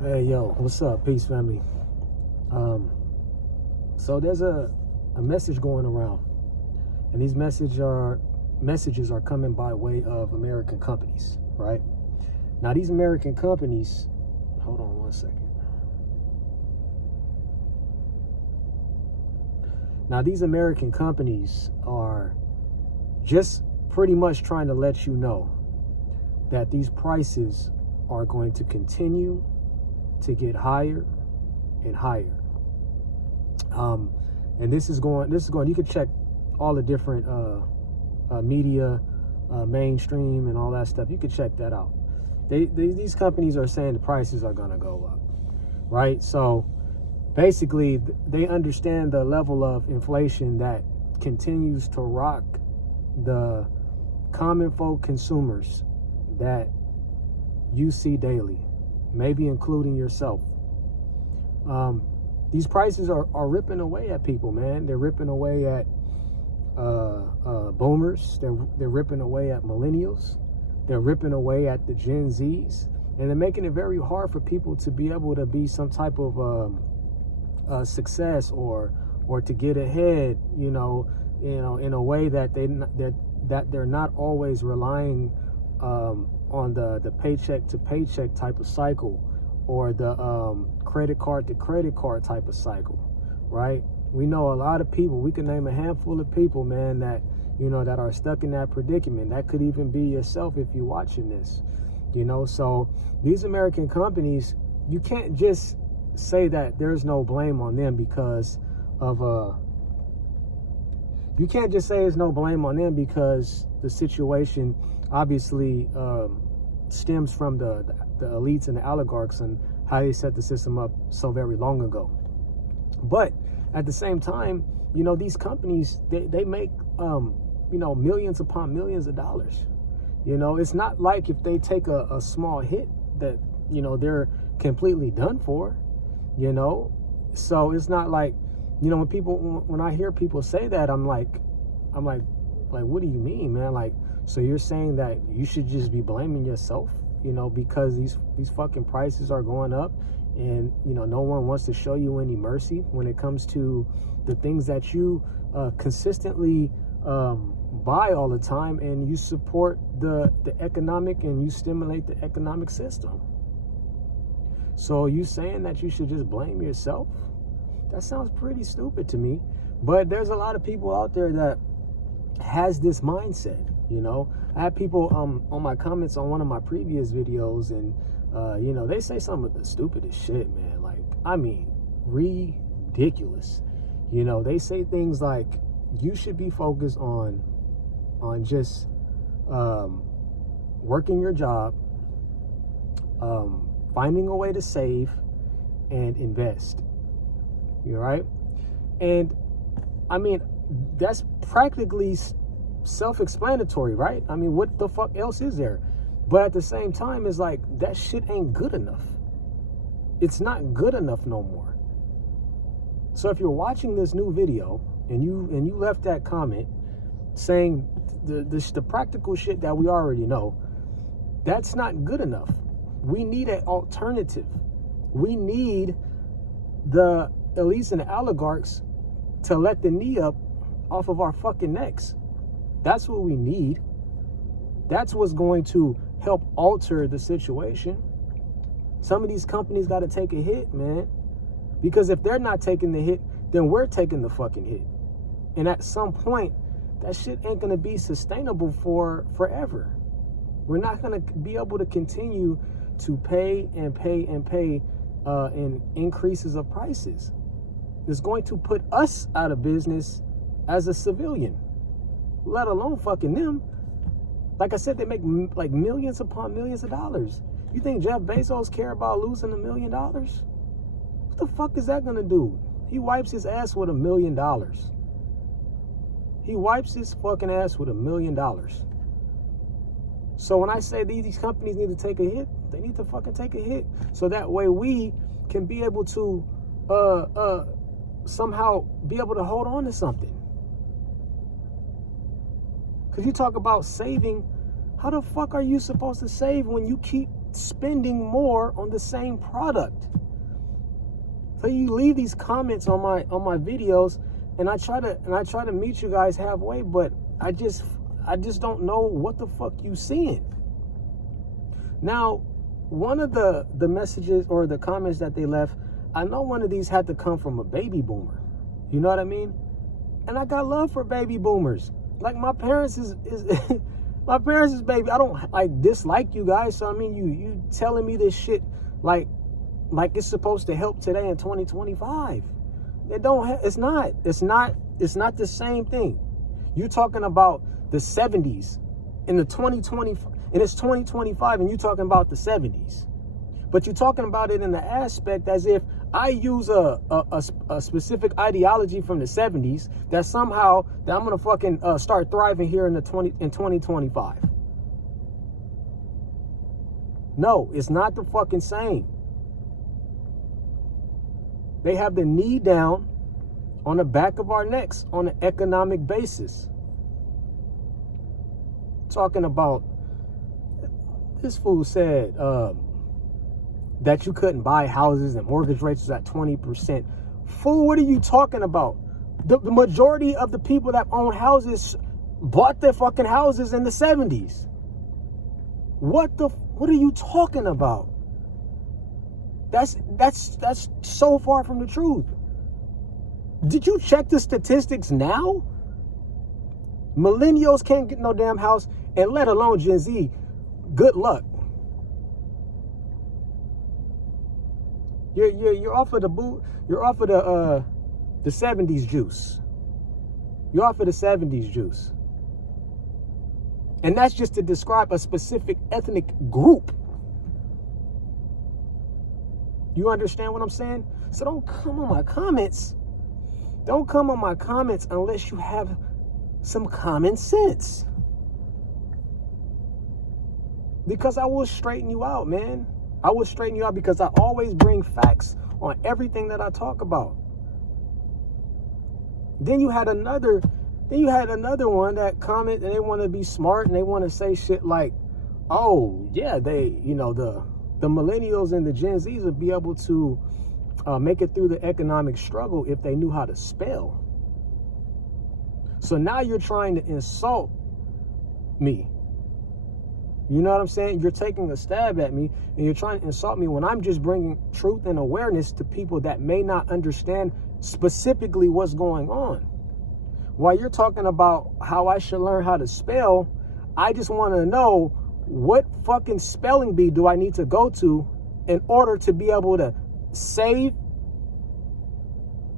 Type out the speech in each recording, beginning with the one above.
Hey, yo, what's up? Peace, family. So there's a message going around, and these messages are coming by way of American companies, right? Now, these American companies, hold on one second. Now, these American companies are just pretty much trying to let you know that these prices are going to continue to get higher and higher. And this is going, you can check all the different media, mainstream and all that stuff. You can check that out. These companies are saying the prices are going to go up, right? So basically they understand the level of inflation that continues to rock the common folk consumers that you see daily, maybe including yourself. These prices are ripping away at people, man. They're ripping away at boomers. They're ripping away at millennials. They're ripping away at the Gen Zs, and they're making it very hard for people to be able to be some type of success or to get ahead. You know, in a way that they're not always relying on the paycheck to paycheck type of cycle, or the credit card to credit card type of cycle, right? We know a lot of people, we can name a handful of people, man, that, that are stuck in that predicament. That could even be yourself if you're watching this, So these American companies, you can't just say that there's no blame on them because of, you can't just say there's no blame on them because the situation obviously stems from the elites and the oligarchs and how they set the system up so very long ago. But at the same time, these companies, they make millions upon millions of dollars. It's not like if they take a small hit that they're completely done for. So it's not like, when I hear people say that, I'm like, what do you mean, man? Like, so you're saying that you should just be blaming yourself, because these fucking prices are going up, and no one wants to show you any mercy when it comes to the things that you consistently buy all the time, and you support the economic, and you stimulate the economic system. So you saying that you should just blame yourself? That sounds pretty stupid to me. But there's a lot of people out there that has this mindset. I had people on my comments on one of my previous videos, and they say some of the stupidest shit, man. Like, I mean, ridiculous. They say things like, you should be focused on just working your job, finding a way to save and invest. You're right. And I mean, that's practically self-explanatory, right? I mean, what the fuck else is there? But at the same time, it's like, that shit ain't good enough. It's not good enough no more. So if you're watching this new video and you left that comment saying the practical shit that we already know, that's not good enough. We need an alternative. We need the elites and the oligarchs to let the knee up off of our fucking necks. That's what we need. That's what's going to help alter the situation. Some of these companies got to take a hit, man. Because if they're not taking the hit, then we're taking the fucking hit. And at some point, that shit ain't going to be sustainable for forever. We're not going to be able to continue to pay and pay and pay in increases of prices. It's going to put us out of business as a civilian, let alone fucking them. Like I said, they make like millions upon millions of dollars. You think Jeff Bezos care about losing $1 million? What the fuck is that gonna do? He wipes his ass with $1 million. He wipes his fucking ass with $1 million. So when I say these companies need to take a hit, they need to fucking take a hit. So that way we can be able to somehow be able to hold on to something. Because you talk about saving, how the fuck are you supposed to save when you keep spending more on the same product. So you leave these comments on my videos, and I try to meet you guys halfway, but I just don't know what the fuck you seeing. Now, one of the messages or the comments that they left, I know one of these had to come from a baby boomer. You know what I mean? And I got love for baby boomers. Like, my parents is my parents is baby. I don't like dislike you guys. So I mean, you telling me this shit like it's supposed to help today in 2025. It don't. It's not the same thing. You're talking about the 70s in the 2020, and it's 2025, and you're talking about the 70s. But you're talking about it in the aspect as if I use a specific ideology from the 70s that somehow that I'm gonna fucking start thriving here in 2025. No, it's not the fucking same. They have the knee down on the back of our necks on an economic basis. Talking about, this fool said that you couldn't buy houses and mortgage rates was at 20%. Fool, what are you talking about? The majority of the people that own houses bought their fucking houses in the 70s. What are you talking about? That's so far from the truth. Did you check the statistics now? Millennials can't get no damn house, and let alone Gen Z. Good luck. You're off of you're off of the 70s juice. You're off of the 70s juice. And that's just to describe a specific ethnic group. You understand what I'm saying? So don't come on my comments. Don't come on my comments unless you have some common sense. Because I will straighten you out, man. I will straighten you out because I always bring facts on everything that I talk about. Then you had another one that comment, and they want to be smart and they want to say shit like, oh yeah, the millennials and the Gen Zs would be able to make it through the economic struggle if they knew how to spell. So now you're trying to insult me. You know what I'm saying? You're taking a stab at me and you're trying to insult me when I'm just bringing truth and awareness to people that may not understand specifically what's going on. While you're talking about how I should learn how to spell, I just want to know what fucking spelling bee do I need to go to in order to be able to save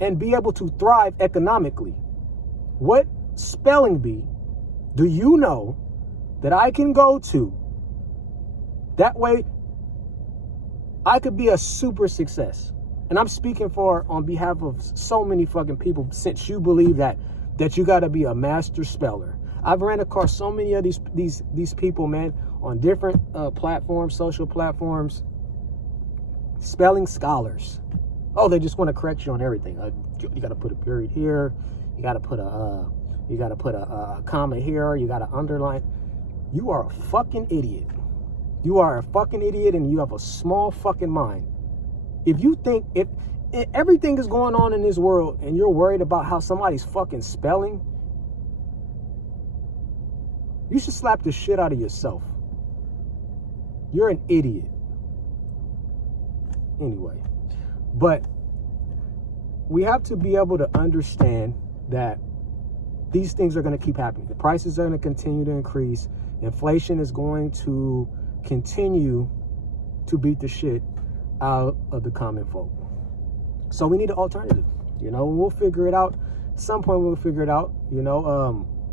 and be able to thrive economically. What spelling bee do you know that I can go to? That way, I could be a super success. And I'm speaking on behalf of so many fucking people, since you believe that you got to be a master speller. I've ran across so many of these people, man, on different platforms, social platforms, spelling scholars. Oh, they just want to correct you on everything. You got to put a period here. You got to put a comma here. You got to underline. You are a fucking idiot. You are a fucking idiot, and you have a small fucking mind. If you think if everything is going on in this world and you're worried about how somebody's fucking spelling, you should slap the shit out of yourself. You're an idiot. Anyway, but we have to be able to understand that these things are going to keep happening. The prices are going to continue to increase. Inflation is going to continue to beat the shit out of the common folk. So we need an alternative. We'll figure it out. At some point we'll figure it out,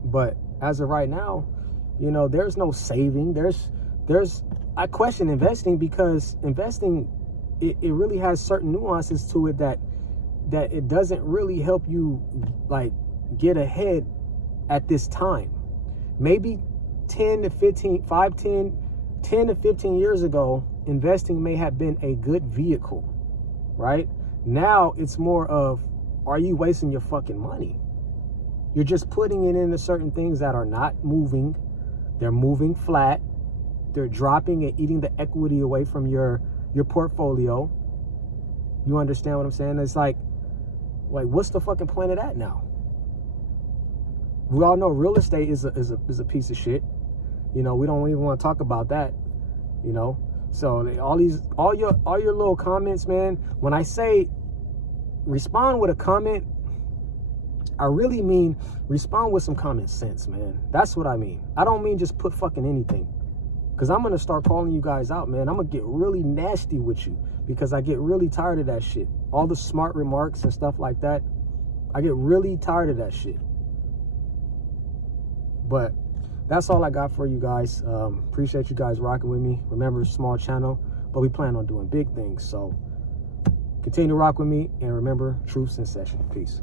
but as of right now, there's no saving. I question investing, because investing, it really has certain nuances to it that it doesn't really help you like get ahead at this time. Maybe 10 to 15 years ago, investing may have been a good vehicle, right? Now it's more of, are you wasting your fucking money? You're just putting it into certain things that are not moving. They're moving flat. they're dropping and eating the equity away from your portfolio. You understand what I'm saying? It's like what's the fucking point of that now? We all know real estate is a piece of shit. You know, we don't even want to talk about that. You know, so all your little comments, man. When I say respond with a comment, I really mean respond with some common sense, man. That's what I mean. I don't mean just put fucking anything. Because I'm going to start calling you guys out, man. I'm going to get really nasty with you because I get really tired of that shit. All the smart remarks and stuff like that. I get really tired of that shit. But that's all I got for you guys. Appreciate you guys rocking with me. Remember, it's a small channel, but we plan on doing big things. So continue to rock with me. And remember, truth's in session. Peace.